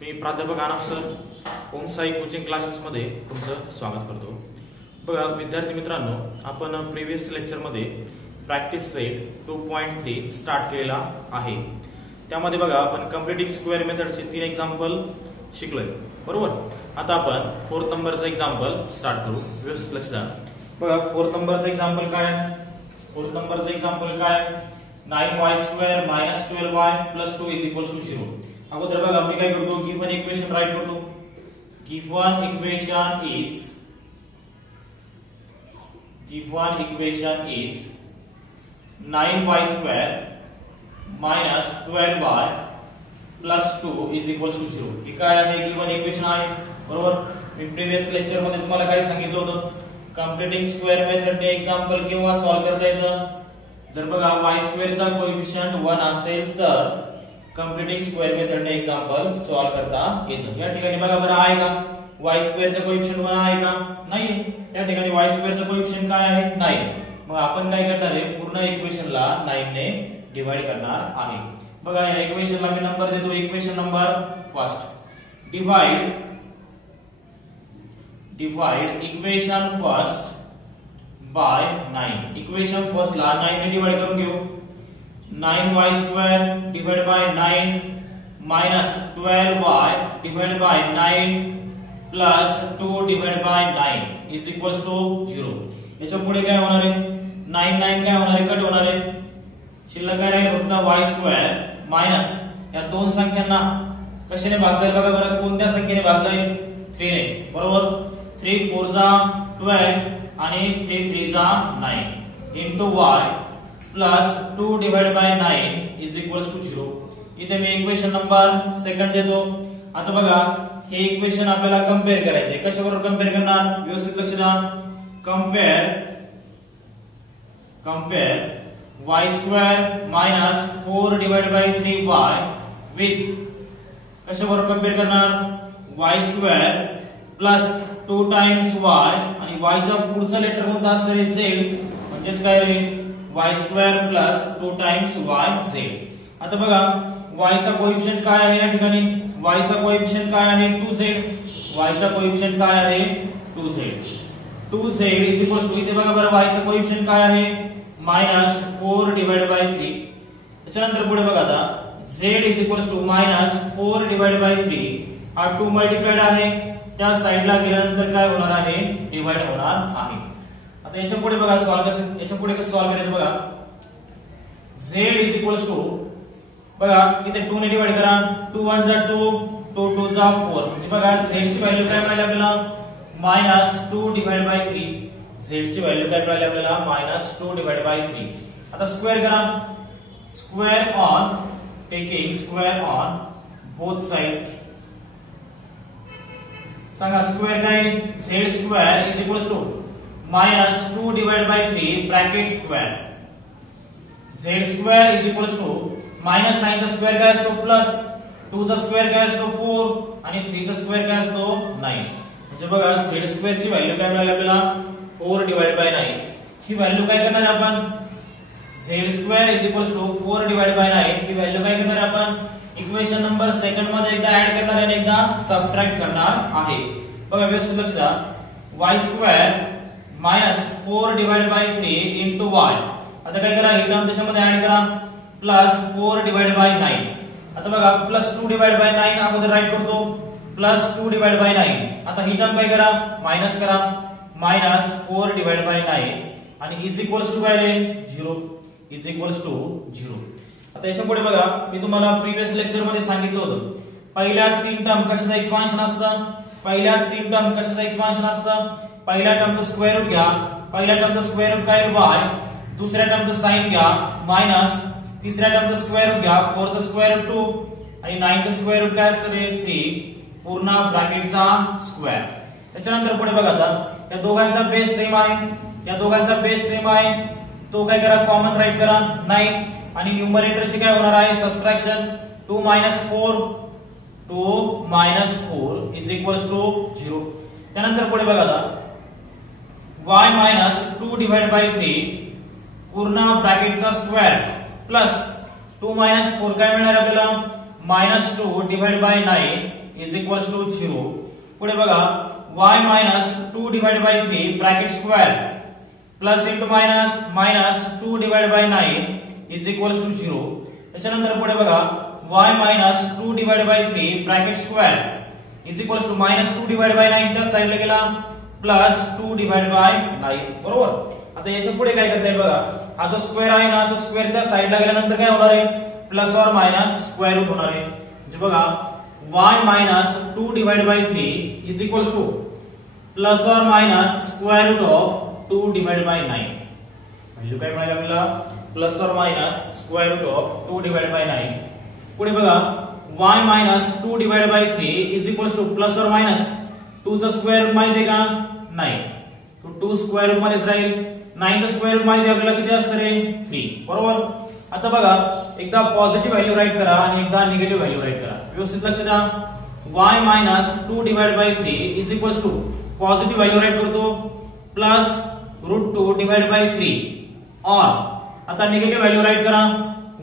मी प्राध्यापक आनप सर ओम साई कोचिंग क्लासेसमध्ये तुमचं स्वागत करतो। बघा विद्यार्थी मित्रांनो, आपण प्रीवियस लेक्चरमध्ये प्रॅक्टिस सेट 2.3 स्टार्ट केलेला आहे। त्यामध्ये बघा आपण कंप्लीटिंग स्क्वेअर मेथडचे 3 एक्झाम्पल शिकलोय, बरोबर। आता आपण 4th नंबरचा एक्झाम्पल स्टार्ट करू। व्यवस्थित लक्ष द्या। बघा 4th नंबरचा एक्झाम्पल काय आहे? 4th नंबरचा एक्झाम्पल काय? 9y² - 12y + 2 = 0। अगोदर बघा मी काय करतो, गिवन इक्वेशन राईट करतो। Given equation is 9y² - 12y + 2 = 0। हे काय आहे? गिवन इक्वेशन आहे, बरोबर। मी प्रीवियस लेक्चर मध्ये तुम्हाला काय सांगितलं होतं, कंप्लीटिंग स्क्वेअर मेथडने एक्झाम्पल केव्हा सॉल्व्ह करता येतं? जर बघा y² चा कोएफिशिएंट 1 असेल तर कंप्लीटिंग स्क्वेअर मेथडने एक्झाम्पल सॉल्व्ह करता येतं। या ठिकाणी बघा बरं आहे का y² चा कोएफिशिएंट 1 आहे का? नाही। या ठिकाणी y² चा कोएफिशिएंट काय आहे? नाही। मग आपण काय करणार आहे, पूर्ण इक्वेशनला 9 ने डिवाइड करणार आहे। बघा या इक्वेशनला मी नंबर देतो। Equation number first, divide equation first bye 9। Equation first ला 9 ने डिवाइड करून घेऊ। 9y² divided by 9 minus 12y divided by 9 plus 2 divided by 9 is equals to 0। याच्या पुढे काय होणार आहे? 9 काय होणार आहे? कट होणार आहे। शिल्लक काय राहील? फक्त y² मायनस या दोन संख्यांना कशाने भाग जाईल? बघा बरं, कोणत्या संख्येने भाग जाईल? 3 ने, बरोबर। 3 4 जा 12 आणि 3 3 जा 9 into y plus 2 divided by 9 is equals to 0। इथे मी इक्वेशन नंबर सेकंड देतो। आता बघा हे इक्वेशन आपल्याला कंपेअर करायचे। कशाबरोबर कंपेअर करणार? व्यवस्थित लक्ष द्या। Compare y² - 4 divided by 3y with कशाबरोबर कंपेअर करणार? y² plus 2 times y आणि y चा पुढचा लेटर कोणता असेल? z, म्हणजेच काय राहील? y² plus 2 times yz। आता बघा y चा कोएफिशिएंट काय आहे? या ठिकाणी y चा कोएफिशिएंट काय आहे? 2z। y चा कोएफिशिएंट काय आहे? 2z। 2z is equals to, इथे बघा बरं y चा कोएफिशिएंट काय आहे? -4 divided by 3। त्याच्यानंतर पुढे बघा आता z is equals to -4 divided by 3। हा 2 मल्टिप्लाइड आहे, त्या साइडला गेल्यानंतर काय होणार आहे? डिवाइड होणार आहे। आता याच्या पुढे बघा सॉल्व्ह कसं, याच्या पुढे कसं सॉल्व्ह करायचं बघा। z इज इक्वल्स टू, बघा इथे 2 ने डिवाइड करा। 2 1 जा 2, 2 2 जा 4, म्हणजे बघा z ची व्हॅल्यू काय मिळाली आपल्याला? -2 डिवाइड बाय 3। z ची व्हॅल्यू काय मिळाली आपल्याला? -2 डिवाइड बाय 3। आता स्क्वेअर करा। Square on taking square on both side. सांगा स्क्वेअर काय? z² is equals to -2 divided by 3 bracket square. z² is equals to minus sign चा स्क्वेअर काय असतो? प्लस 2 चा स्क्वेअर काय असतो? 4 आणि 3 चा स्क्वेअर काय असतो? 9। म्हणजे बघा z² ची व्हॅल्यू काय मिळाली आपल्याला? 4 divided by 9। ही व्हॅल्यू काय करणार आहे आपण? z² is equals to 4 divided by 9 ही व्हॅल्यू काय करणार आहे आपण? इक्वेशन नंबर सेकंड मध्ये एकदा ऍड करणार आणि एकदा सबट्रॅक्ट करणार आहे। बघा व्यवस्थित लक्ष द्या। y² -4 divided by 3 into y। आता काय करा, ही टर्म त्याच्यामध्ये ऍड करा, +4 divided by 9। आता बघा +2 divided by 9 अगोदर राईट करतो, +2 divided by 9। आता ही टर्म काय करा? मायनस करा, -4 divided by 9 आणि इज इक्वल्स टू काय रे? 0। Is equals to 0। आता याच्या पुढे बघा मी तुम्हाला प्रीवियस लेक्चर मध्ये सांगितलं होतं, पहिल्या 3 टर्म कशाचं एक्सपान्शन असतं? पहिल्या 3 टर्म कशाचं एक्सपान्शन असतं? पहिल्या टर्मचं स्क्वेअर रूट घ्या। पहिल्या टर्मचं स्क्वेअर रूट काय? y। दुसऱ्या टर्मचं साइन घ्या मायनस, तिसऱ्या टर्मचं स्क्वेअर रूट घ्या, 4 चं स्क्वेअर रूट 2 आणि 9 चं स्क्वेअर रूट काय असतं रे? 3 पूर्ण ब्रॅकेटचा स्क्वेअर। त्याच्यानंतर पुढे बघा आता या दोघांचा बेस सेम आहे, या दोघांचा बेस सेम आहे, तो काय करा? कॉमन राईट करा 9 आणि न्यूमरेटरचे काय होणार आहे? सबट्रॅक्शन। 2 - 4 is equals to 0। त्यानंतर पुढे बघा आता y - 2 divided by 3 पूर्ण ब्रॅकेटचा स्क्वेअर प्लस 2 - 4 काय मिळणार आपल्याला? -2 divided by 9 is equal to 0. पुढे बघा y minus 2 divide by 3 bracket square plus into minus minus 2 divide by 9 is equal to 0. त्याच्यानंतर पुढे बघा y minus 2 divide by 3 bracket square is equal to minus 2 divide by 9 त्या साइडला गेला plus 2 divide by 9. बरोबर. आता याच्या पुढे काय करता येईल बघा, हा जो स्क्वेअर आहे ना तो स्क्वेअर त्या साइडला गेल्यानंतर काय होणार आहे, प्लस और मायनस स्क्वेअर रूट होणार आहे. म्हणजे बघा y minus 2 divide by 3 is equal to plus और minus square root of 2 divide by 9. Value काय मिळाली आपल्याला, प्लस और minus square root of 2 divide by 9. पुढे बघा y minus 2 divide by 3 is equal to plus और मायनस 2 चा square route माहिती आहे का, 9. तो 2 स्क्वेअर रूट मध्येच राहील. 9 चा स्क्वेअर रूट माहिती आपल्याला किती असतं रे, 3. बरोबर. आता बघा एकदा पॉझिटिव्ह व्हॅल्यू राईट करा आणि एकदा निगेटिव्ह व्हॅल्यू राईट करा. व्यवस्थित लक्ष द्या. y minus 2 divide by 3 is equal to positive value write करतो प्लस रूट 2 डिवाइड बाय 3 और आता निगेटिव्ह व्हॅल्यू राईट करा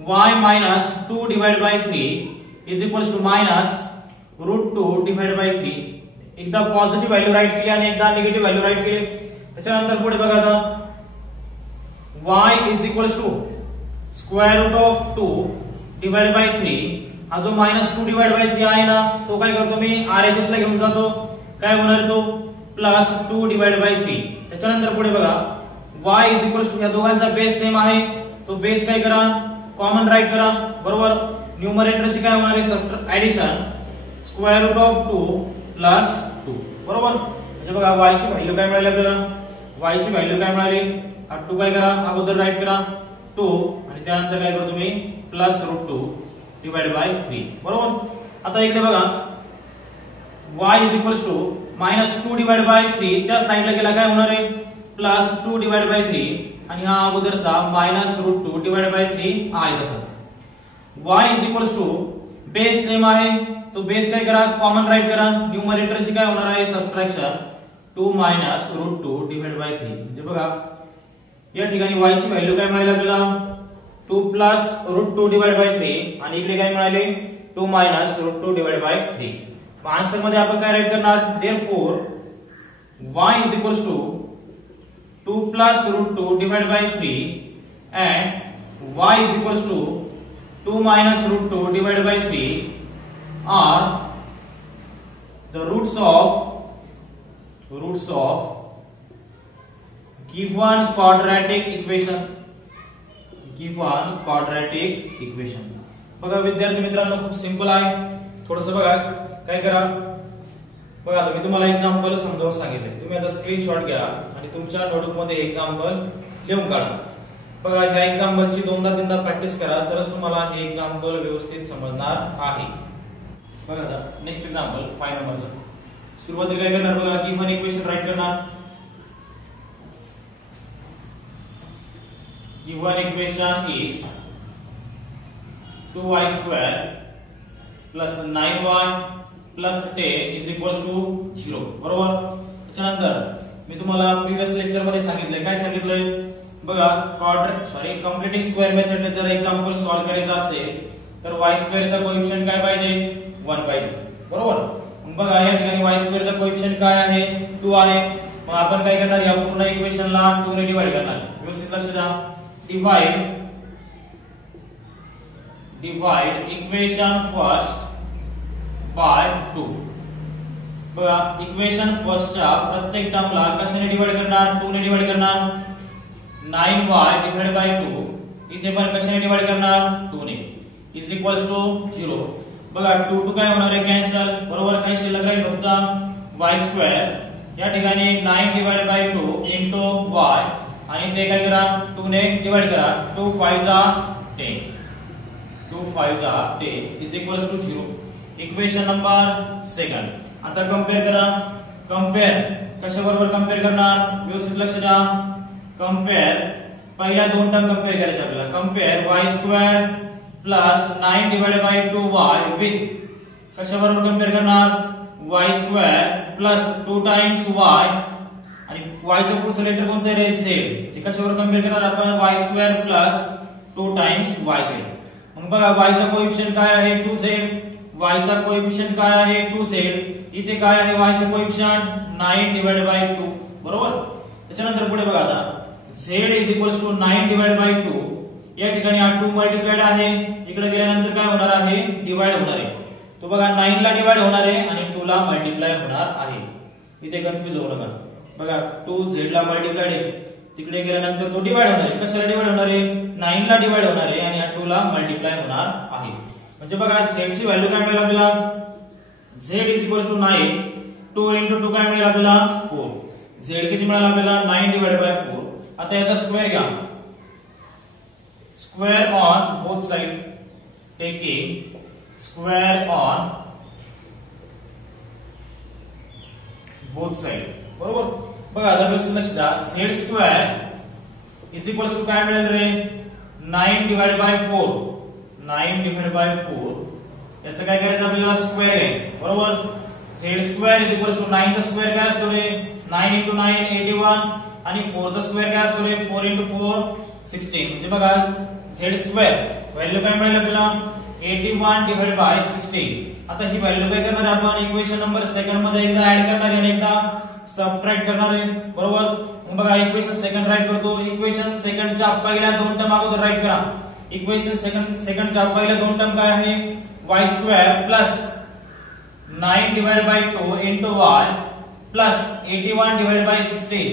y minus 2 divide by 3 is equal to minus root 2 divide by 3. एकदा positive value right केली आणि एकदा negative value right केली. त्याच्यानंतर पुढे बघा आता y is equal to square root of 2 divide by 3. हा जो मायनस 2 डिवाइड बाय 3 आहे ना तो काय करतो मी RHS ला घेऊन जातो, काय होणार तो प्लस 2 डिवाइड बाय 3. त्याच्यानंतर पुढे बघा y इज इक्वल टू या दोघांचा बेस सेम आहे तो बेस काय करा कॉमन राईट करा. बरोबर. न्यूमरेटरची काय होणार आहे addition square root of 2 plus 2. बरोबर. म्हणजे बघा y ची व्हॅल्यू काय मिळाली आपल्याला, y ची व्हॅल्यू काय मिळाली, हा 2 काय करा अगोदर राईट करा 2 आणि त्यानंतर काय करतो मी प्लस रूट 2 डिवाइड बाय 3. बरोबर. आता इकडे बघा y is equal to minus 2 divide by 3 त्या साइडला गेला काय होणार आहे प्लस 2 डिवाइड बाय 3 आणि हा अगोदरचा मायनस रूट 2 डिवाइड बाय 3 आहे तसंच. y is equal to base same आहे तो बेस काय करा कॉमन राईट करा. न्यूमरेटरची काय होणार आहे subtraction 2 minus root 2 divide by 3. म्हणजे बघा या ठिकाणी y ची व्हॅल्यू काय मिळाली आपल्याला 2 प्लस रूट 2 डिवाइड बाय 3 आणि इकडे काय मिळाले 2 minus root 2 divide by 3. Answer मध्ये आपण काय राईट करणार, therefore y is equal to 2 plus root 2 divide by 3 and y is equal to 2 minus root 2 divided by 3 are the roots of given quadratic equation. बघा विद्यार्थी मित्रांनो खूप simple आहे. थोडंसं बघा काय करा, बघा आता मी तुम्हाला एक्झाम्पल समजावून सांगितले. तुम्ही आता स्क्रीनशॉट घ्या आणि तुमच्या नोटबुक मध्ये एक्झाम्पल लिहून काढा. बघा ह्या एक्झाम्पलची 2-3दा प्रॅक्टिस करा तरच तुम्हाला हे एक्झाम्पल व्यवस्थित समजणार आहे. बघा आता नेक्स्ट एक्झाम्पल 5 नंबरचं. सुरुवातीला काय करणार बघा गिव्हन इक्वेशन राईट करणार. Given equation is 2y square plus 9y plus 10 is equal to 0. बरोबर. त्याच्यानंतर मी तुम्हाला प्रीवियस लेक्चर मध्ये सांगितलंय, काय सांगितलंय बघा कॉम्प्लिटिंग स्क्वेअर मेथड जर एक्झाम्पल सॉल्व्ह करायचं असेल तर y स्क्वेअर चा कोएफिशियंट काय पाहिजे 1 पाहिजे. बरोबर. मग बघा या ठिकाणी y स्क्वेअर चा कोएफिशियंट काय आहे 2 आहे. मग आपण काय करणार या पूर्ण इक्वेशनला 2 ने डिवाइड करणार. व्यवस्थित लक्ष द्या. Divide equation first bye 2. बघा इक्वेशन फर्स्टच्या प्रत्येक टर्मला कशाने डिवाइड करणार 2 ने डिवाइड करणार. 9y डिवाइड बाय 2 इथे पण कशाने डिवाइड करणार 2 ने इज इक्वल्स टू 0. बघा 2 2 काय होणार आहे कॅन्सल. बरोबर. काही शिल्लक राहील फक्त y स्क्वेअर. या ठिकाणी 9 डिवाइड बाय 2 इनटू y आणि ते काय करा 2 ने डिवाइड करा. 2 5 जा 10 2 5 जा 10 is equals to 0. Equation number 2. आता कंपेअर करा. कंपेअर कशाबरोबर कंपेअर करणार व्यवस्थित लक्ष द्या. कंपेअर पहिल्या 2 टर्म कंपेअर करायचे आपल्याला. Compare y square plus 9 divide by 2y with कशाबरोबर कंपेअर करणार y square plus 2 times y आणि y च्या पुढचं लेटर कोणतं आहे z. जे कशाबरोबर कंपेअर करणार आपण y square plus 2 times yz. मग बघा y चा कोएफिशियंट काय आहे 2z. y चा कोएफिशियंट काय आहे 2z, इथे काय आहे y चा कोएफिशियंट 9 डिवाइडेड बाय 2 बरोबर. त्याच्यानंतर पुढे बघा आता z is equals to 9 divided by 2. या ठिकाणी हा 2 मल्टिप्लाइड आहे, इकडे गेल्यानंतर काय होणार आहे डिवाइड होणार आहे. तो बघा 9 ला डिवाइड होणार आहे आणि 2 ला मल्टिप्लाय होणार आहे. इथे कन्फ्यूज होऊ नका. बघा 2z ला मल्टिप्लाइड आहे, तिकडे गेल्यानंतर तो डिवाइड होणार आहे. कशाला डिवाइड होणार आहे 9 ला डिवाइड होणार आहे आणि 2 ला मल्टिप्लाय होणार आहे. म्हणजे बघा z ची व्हॅल्यू काय मिळेल आपल्याला z is equals to 9 2 into 2 काय मिळेल आपल्याला 4. z किती मिळाला आपल्याला 9 डिवाइडेड बाय 4. आता याचा स्क्वेअर घ्या, square on both side, taking square on both side बरोबर. बघा आता लक्ष द्या z square is equals to काय मिळेल रे 9 डिवाइडेड बाय 4. 9 डिवाइडेड बाय 4 याचं काय करायचं आपल्याला स्क्वेअर आहे बरोबर. z square is equals to 9 चा स्क्वेअर काय असतो रे 9 into 9 81 आणि 4 चा स्क्वेअर काय असतो रे 4 into 4 16. म्हणजे बघा z स्क्वेअर व्हॅल्यू काय मिळेल आपल्याला 81 डिवाइडेड बाय 16. आता ही व्हॅल्यू काय करणार आहे आपण इक्वेशन नंबर सेकंड मध्ये एकदा ऍड करणार आहे आणि एकदा सबट्रॅक्ट करणार आहे बरोबर. मग बघा इक्वेशन सेकंड राईट करतो. इक्वेशन सेकंडच्या पहिल्या दोन टर्म अगोदर राईट करा. इक्वेशन सेकंडच्या पहिल्या दोन टर्म काय आहे y square plus 9 divided by 2 into y plus 81 divided by 16.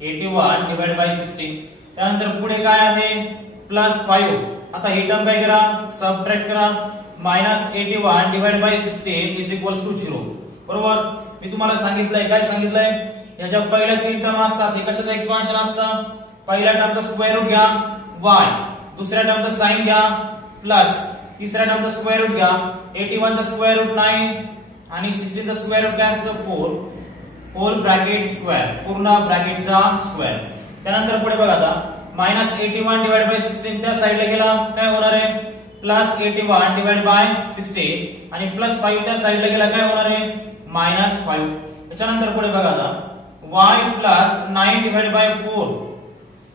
81 divided by 16. त्यानंतर पुढे काय आहे प्लस 5. आता ही टर्म काय करा सबट्रॅक्ट करा. Minus 81 divided by 16 is equals to 0 बरोबर. मी तुम्हाला सांगितलंय काय सांगितलंय याच्या पहिल्या तीन टर्म असतात हे कशाचं एक्सपान्शन असतं. पहिल्या टर्मचा स्क्वेअर रूट घ्या y, दुसऱ्या टर्मचा साइन घ्या प्लस तिसऱ्या टर्मचा स्क्वेअर रूट घ्या. 81 चा स्क्वेअर रूट 9 आणि 16 चा स्क्वेअर रूट काय असतं 4 होल ब्रॅकेट स्क्वेअर पूर्ण ब्रॅकेटचा स्क्वेअर. त्यानंतर पुढे बघा आता मायनस 81 डिवाइड बाय 16 त्या साइडला गेला काय होणार आहे प्लस 81 डिवाइड बाय 16 आणि प्लस 5 त्या साइडला गेला काय होणार आहे मायनस 5. त्याच्यानंतर पुढे बघा आता y प्लस 9 डिवाइड बाय 4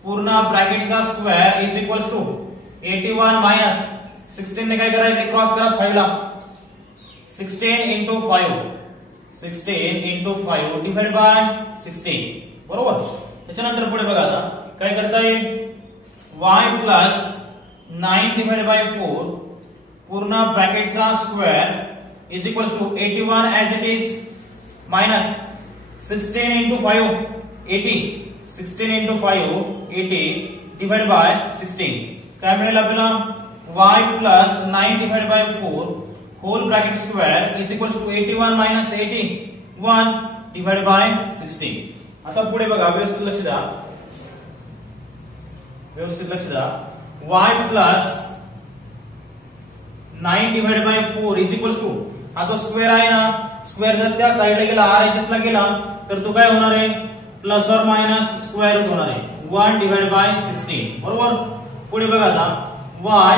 पूर्ण ब्रॅकेटचा square is equals to 81 minus 16 ने काय करायचं क्रॉस करा 5 ला 16 into 5 16 into 5 डिवाइड बाय 16 बरोबर. त्याच्यानंतर पुढे बघा आता काय करता येईल y प्लस 9 डिवाइड बाय 4 पूर्ण ब्रॅकेटचा square is equals to 81 as it is minus 16 into 5 80 16 into 5 80 divide by 16 काय मिळेल आपल्याला y plus 9 divide by 4 whole bracket square is equals to 81 minus 81 divide by 16. आता पुढे बघा व्यवस्थित लक्ष द्या y plus 9 divide by 4 is equals to हा जो स्क्वेअर आहे ना स्क्वेअर जर त्या साइडला गेला RHS ला गेला तर तो काय होणार आहे प्लस और मायनस स्क्वेअर रूट होणार आहे 1 डिवाइड बाय 16 बरोबर. पुढे बघा आता y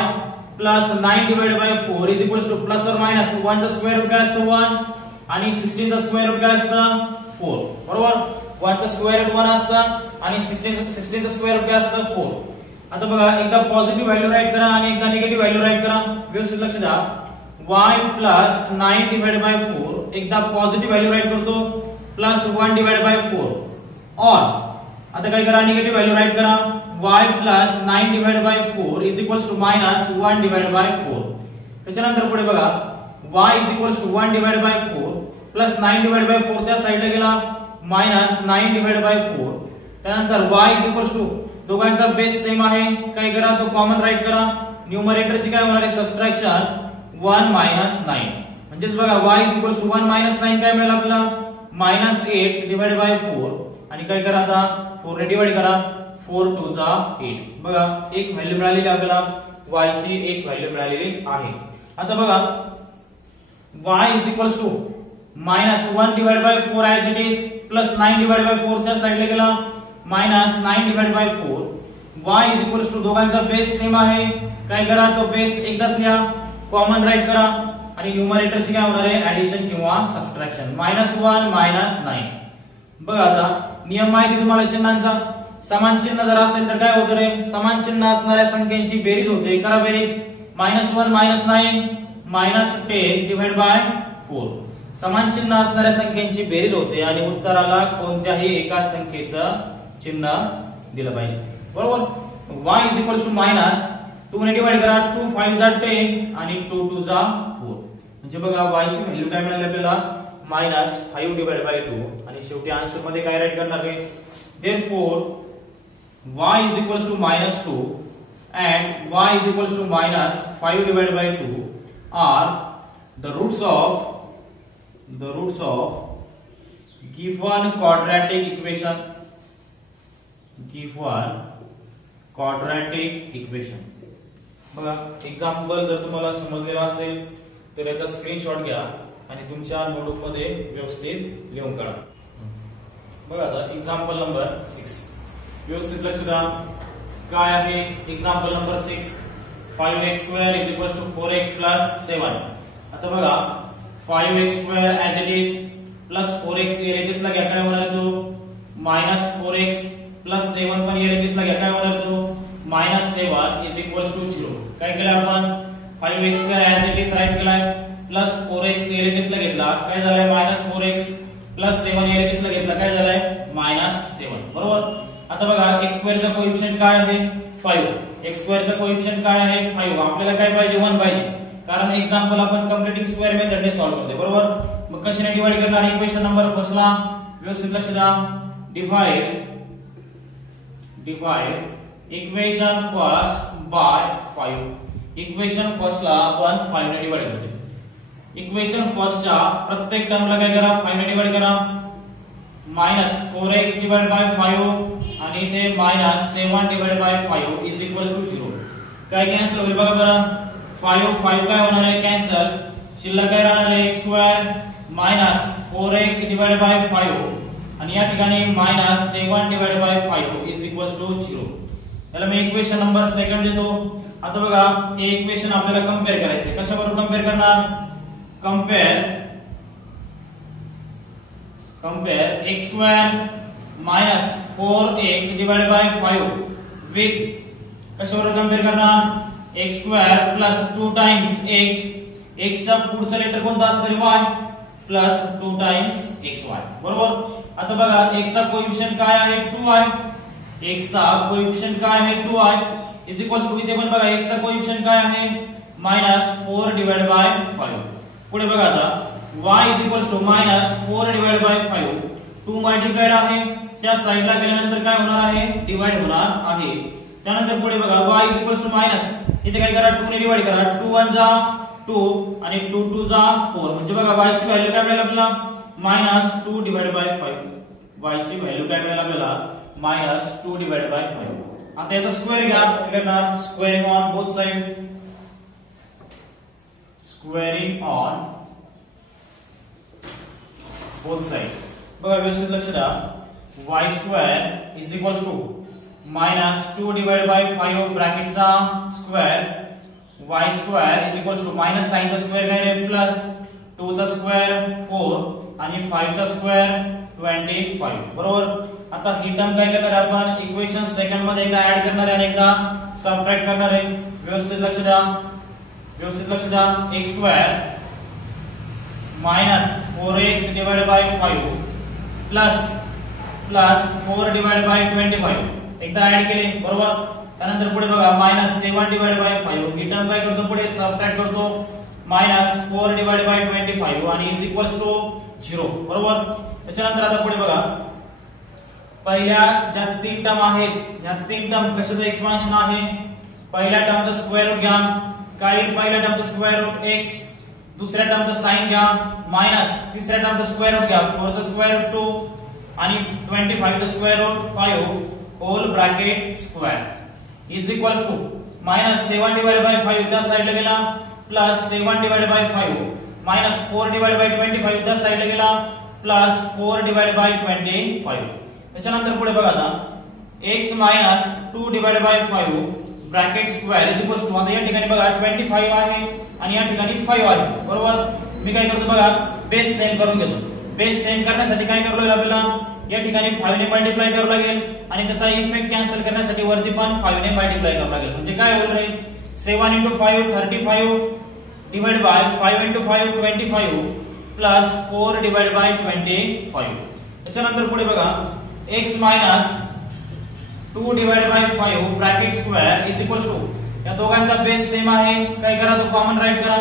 plus 9 divide by 4 is equals to plus और मायनस 1 चा स्क्वेअर रूट काय असतो 1 आणि 16 चा स्क्वेअर रूट काय असतं 4 बरोबर. 1 चा स्क्वेअर रूट 1 असतं आणि 16 चा स्क्वेअर रूट काय असतं 4. आता बघा एकदा पॉझिटिव्ह व्हॅल्यू राईट करा आणि एकदा निगेटिव्ह व्हॅल्यू राईट करा. व्यवस्थित लक्ष द्या y प्लस 9 डिवाइड बाय 4 एकदा पॉझिटिव्ह व्हॅल्यू राईट करतो प्लस 1 डिवाइड बाय 4 और आता काय करा निगेटिव्ह व्हॅल्यू राईट करा y plus 9 divide by 4 is equals to minus 1 divide by 4. त्याच्यानंतर पुढे बघा y is equals to 1 divide by 4 plus 9 divide by 4 त्या साइडला गेला मायनस 9 डिवाइड बाय 4. त्यानंतर y इज इक्वल्स टू दोघांचा बेस सेम आहे काय करा तो कॉमन राईट करा. न्यूमरेटरची काय होणार आहे सबट्रॅक्शन 1 मायनस 9 म्हणजेच बघा y is equals to 1 minus 9 काय मिळेल आपल्याला मायनस 8 डिवाइड बाय 4 आणि काय करा आता 4 ने डिवाइड करा 4 2 जा 8. बघा एक व्हॅल्यू मिळालेली आपल्याला y ची एक व्हॅल्यू मिळालेली आहे. आता बघा y is equals to minus 1 divide by 4 as it is plus 9 divide by 4 त्या साइडला गेला minus 9 divide by 4. y is equals to दोघांचा बेस सेम आहे काय करा तो बेस एकदाच लिहा कॉमन राईट करा आणि न्यूमरेटरची काय होणार आहे ऍडिशन किंवा सबट्रॅक्शन मायनस 1 मायनस 9. बघा आता नियम माहिती तुम्हाला चिन्हांचा समान चिन्ह जर असेल तर काय होतं रे समान चिन्ह असणाऱ्या संख्यांची बेरीज होते. करा बेरीज मायनस 1 मायनस 9 -10 डिवाइड बाय 4. समान चिन्ह असणाऱ्या संख्यांची बेरीज होते आणि उत्तराला कोणत्याही एका संख्येचं चिन्ह दिलं पाहिजे. बरोबर. y इज इक्वल टू -2 ने डिवाइड करा. 2 5 जा 10 आणि 2 2 जा 4. म्हणजे बघा y ची व्हॅल्यू काय मिळाली आपल्याला -5 डिवाइड बाय 2 आणि शेवटी आन्सर मध्ये काय राईट करणार आहे. Therefore y is equal to -2 and y is equals to -5 divided by 2 are the roots of given quadratic equation. बघा एक्झाम्पल जर तुम्हाला समजलेला असेल तर याचा स्क्रीनशॉट घ्या आणि तुमच्या नोटबुक मध्ये व्यवस्थित लिहून काढा. बघा आता एक्झाम्पल नंबर 6 व्यवस्थित लक्ष द्या. काय आहे example number 6. 5x² is equals to 4x plus 7. आता बघा 5x² as it is plus 4x एरेजेस ला घ्या काय होणार आहे तो -4x plus 7 पण एरेजेस ला घ्या काय होणार आहे तो -7 is equals to 0. काय केलं आपण 5x² as it is write केलाय plus 4x एरेजेस ला घेतला काय झालाय -4x plus 7 एरेजेस ला घेतला काय झालाय -7. बरोबर. आता बघा x² चा कोएफिशिएंट काय आहे 5. x² चा कोएफिशिएंट काय आहे 5. आपल्याला काय पाहिजे 1 पाहिजे कारण एक्झाम्पल आपण कंप्लीटिंग स्क्वेअर मेथडने सॉल्व्ह करते. बरोबर. मग कशाने डिवाइड करणार इक्वेशन नंबर फर्स्टला व्यवस्थित लक्ष द्या. Divide equation first by 5. Equation फर्स्टला आपण 5 ने डिवाइड करते. इक्वेशन फर्स्टच्या प्रत्येक टर्मला काय करा 5 ने डिवाइड करा. -4x डिवाइड बाय 5 आणि इथे -7 divide by 5 is equal to 0. काय कॅन्सल होईल बघा बरं. 5 काय होणार आहे कॅन्सल. शिल्लक काय राहणार आहे x² -4x डिवाइड बाय 5 आणि या ठिकाणी -7 divide by 5 is equal to 0. याला मी इक्वेशन नंबर सेकंड देतो. आता बघा हे इक्वेशन आपल्याला कंपेअर करायचे. कशाबरोबर कंपेअर करणार. Compare x² -4x divide by 5 with कशाबरोबर कंपेअर करणार x² plus 2 times x. x चा पुढचा लेटर कोणता असेल y प्लस 2 टाइम्स xy. बरोबर. आता बघा x चा कोएफिशिएंट काय आहे 2y. x चा कोएफिशिएंट काय आहे 2y इज इक्वल टू इथे पण बघा x चा कोएफिशिएंट काय आहे -4 डिवाइड बाय 5. पुढे बघा आता y is equal to -4 divide by 5. 2 multiplied आहे त्या साइडला गेल्यानंतर काय होणार आहे डिवाइड होणार आहे. त्यानंतर पुढे बघा y is equal to minus इथे काय करा 2 ने डिवाइड करा. 2 1 जा 2 आणि 2 2 जा 4. म्हणजे बघा y ची व्हॅल्यू काय मिळेल आपल्याला -2 डिवाइड बाय 5. y ची व्हॅल्यू काय मिळेल आपल्याला -2 डिवाइड बाय 5. आता याचा स्क्वेअर घ्या. काय करणार squaring on both side. Squaring on both side. बघा व्यवस्थित लक्ष द्या. y² is equal to -2 divide by 5 ब्रॅकेटचा square y² is equal to minus साइनचा स्क्वेअर काय आहे प्लस 2 चा स्क्वेअर 4 आणि 5 चा स्क्वेअर 25. बरोबर. आता ही टर्म काय करणार आपण इक्वेशन सेकंड मध्ये एकदा ऍड करणार आहे आणि एकदा सबट्रॅक्ट करणार आहे. व्यवस्थित लक्ष द्या. x² -4x divide by 5 plus 4 divide by 25 एकदा ऍड केले. बरोबर. त्यानंतर पुढे बघा -7 डिवाइड बाय 5 ही टर्म काय करतो पुढे सबट्रॅक्ट करतो -4 डिवाइड बाय 25 आणि इज इक्वल्स टू 0. बरोबर. त्याच्यानंतर आता पुढे बघा पहिल्या ज्या 3 टर्म आहेत ह्या 3 टर्म कशाचं एक्सपान्शन आहे. पहिल्या टर्मचा स्क्वेअर रूट घ्या. काय पहिल्या टर्मचा स्क्वेअर रूट x. दुसऱ्या टर्मचा साइन घ्या मायनस. तिसऱ्या टर्मचा स्क्वेअर रूट घ्या 4 चा स्क्वेअर रूट 2 आणि 25 चा square root 5 whole bracket square is equals to -7 divide by 5 त्या साइडला गेला plus 7 divide by 5 -4 divide by 25 त्या साइडला गेला प्लस 4 डिवाइड बाय 25. त्याच्यानंतर पुढे बघा आता x -2 divide by 5 bracket square is equals to आता या ठिकाणी बघा 25 आहे आणि या ठिकाणी 5 आहे. बरोबर. मी काय करतो बघा बेस सेम करून घेतो. बेस सेम करण्यासाठी काय करावं लागेल आपल्याला या ठिकाणी 5 ने मल्टिप्लाय करावं लागेल आणि त्याचा इफेक्ट कॅन्सल करण्यासाठी वरती पण 5 ने मल्टिप्लाय करावं लागेल. म्हणजे काय होईल रे 7 × 5 35 divide by 5 into 5 25 plus 4 divide by 25. त्याच्यानंतर पुढे बघा x minus 2 divide by 5 bracket square is equal to, या दोघांचा बेस सेम आहे, काय करा तो कॉमन राईट करा,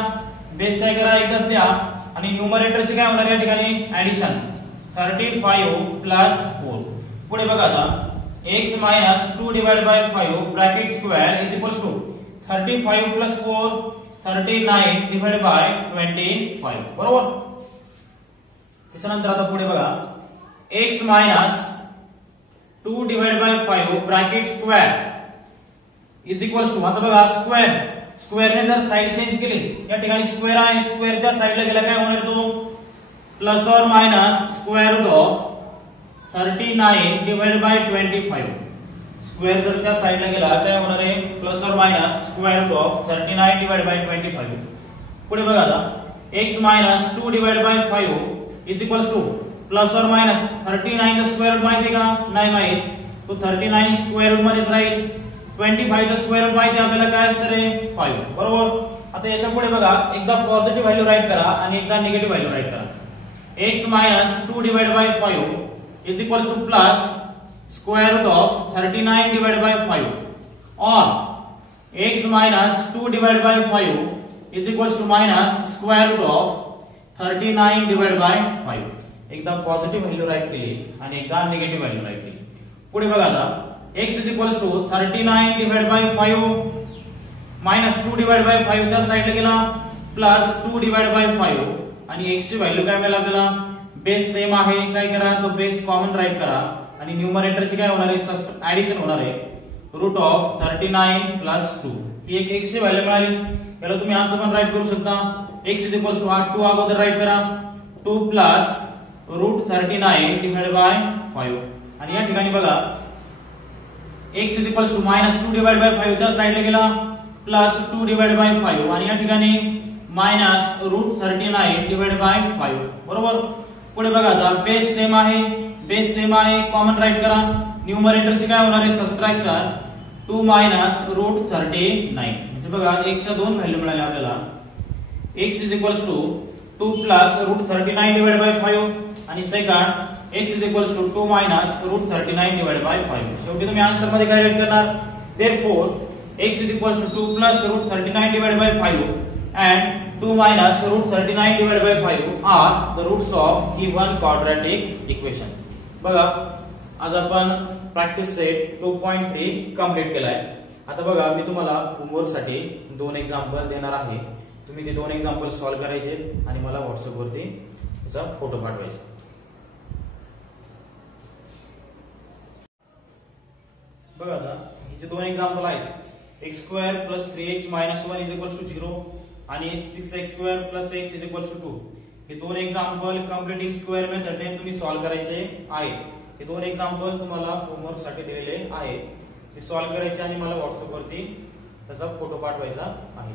बेस काय करा एकच लिहा आणि न्यूमरेटरचे काय होणार या ठिकाणी ऍडिशन 35 प्लस 4. पुढे बघा आता x minus 2 divide by 5 bracket square is equal to 35 plus 4 39 divide by 25. बरोबर. त्याच्यानंतर आता पुढे बघा x minus 2 divide by 5 bracket square is equal to, आता बघा स्क्वेअरने जर साइड चेंज केली, या ठिकाणी स्क्वेअर आहे, स्क्वेअरच्या साइडला गेला काय होणार तो प्लस और minus square root of 39 divide by 25. Square जर त्या साइडला गेला काय होणार आहे प्लस और minus square root of 39 divide by 25. पुढे बघा आता x minus 2 divide by 5 is equal to plus और मायनस 39 चा स्क्वेअर रूट माहिती का, नाही माहित, तो 39 स्क्वेअर रूट मध्येच राहील. 25 चा स्क्वेअर रूट माहिती आपल्याला काय असणार आहे 5. बरोबर. आता याच्या पुढे बघा एकदा पॉझिटिव्ह व्हॅल्यू राईट करा आणि एकदा निगेटिव्ह व्हॅल्यू राईट करा. x minus 2 divide by 5 is equal to plus square root of 39 divide by 5 और x minus 2 divide by 5 is equal to minus square root of 39 divide by 5. एकदा positive value right केली आणि एकदा negative value right केली. पुढे बघा आता x is equal to 39 divide by 5 minus 2 divide by 5 त्या साइडला गेला प्लस 2 डिवाइड बाय 5 आणि x ची व्हॅल्यू काय मिळेल आपल्याला, बेस सेम आहे, काय करा तो बेस कॉमन राईट करा आणि न्यूमरेटरची काय होणार आहे ऍडिशन होणार आहे रूट ऑफ 39 प्लस 2. ही एक x ची व्हॅल्यू मिळाली. याला तुम्ही असं पण राईट करू शकता x इज इक्वल टू 2 अगोदर राईट करा 2 प्लस रूट 39 डिवाइड बाय 5 आणि या ठिकाणी बघा x is equal to minus 2 divide by 5 त्या साइडला गेला प्लस 2 डिवाइड बाय 5 आणि या ठिकाणी मायनस रूट 39 डिवाइड बाय 5. बरोबर. पुढे बघा आता बेस सेम आहे, कॉमन राईट करा, न्यूमरेटरची काय होणार आहे सबट्रॅक्शन 2 मायनस रूट 39. म्हणजे बघा x च्या दोन व्हॅल्यू मिळाल्या आपल्याला. x is equal to 2 plus root 39 divide by 5 आणि second x is equals to 2 minus root 39 divided by 5. शेवटी तुम्ही आन्सर मध्ये काय राईट करणार, therefore x is equals to 2 plus root 39 divided by 5 and 2 minus root 39 divided by 5 are the roots of given quadratic equation. बघा आज आपण practice set 2.3 complete केलाय. आता बघा मी तुम्हाला होमवर्क साठी 2 एक्झाम्पल देणार आहे. तुम्ही ते 2 एक्झाम्पल सॉल्व्ह करायचे आणि मला व्हॉट्सअप वरती त्याचा फोटो पाठवायचा. बघा आता हे जे 2 एक्झाम्पल आहेत x square plus 3x minus 1 is equal to 0 आणि 6x square plus x is equal to 2. हे 2 एक्झाम्पल कंप्लीटिंग स्क्वेअर मेथडने तुम्ही सॉल्व्ह करायचे आहे. हे 2 एक्झाम्पल तुम्हाला होमवर्क साठी दिलेले आहे. ते सॉल्व्ह करायचे आणि मला व्हॉट्सअप वरती त्याचा फोटो पाठवायचा आहे.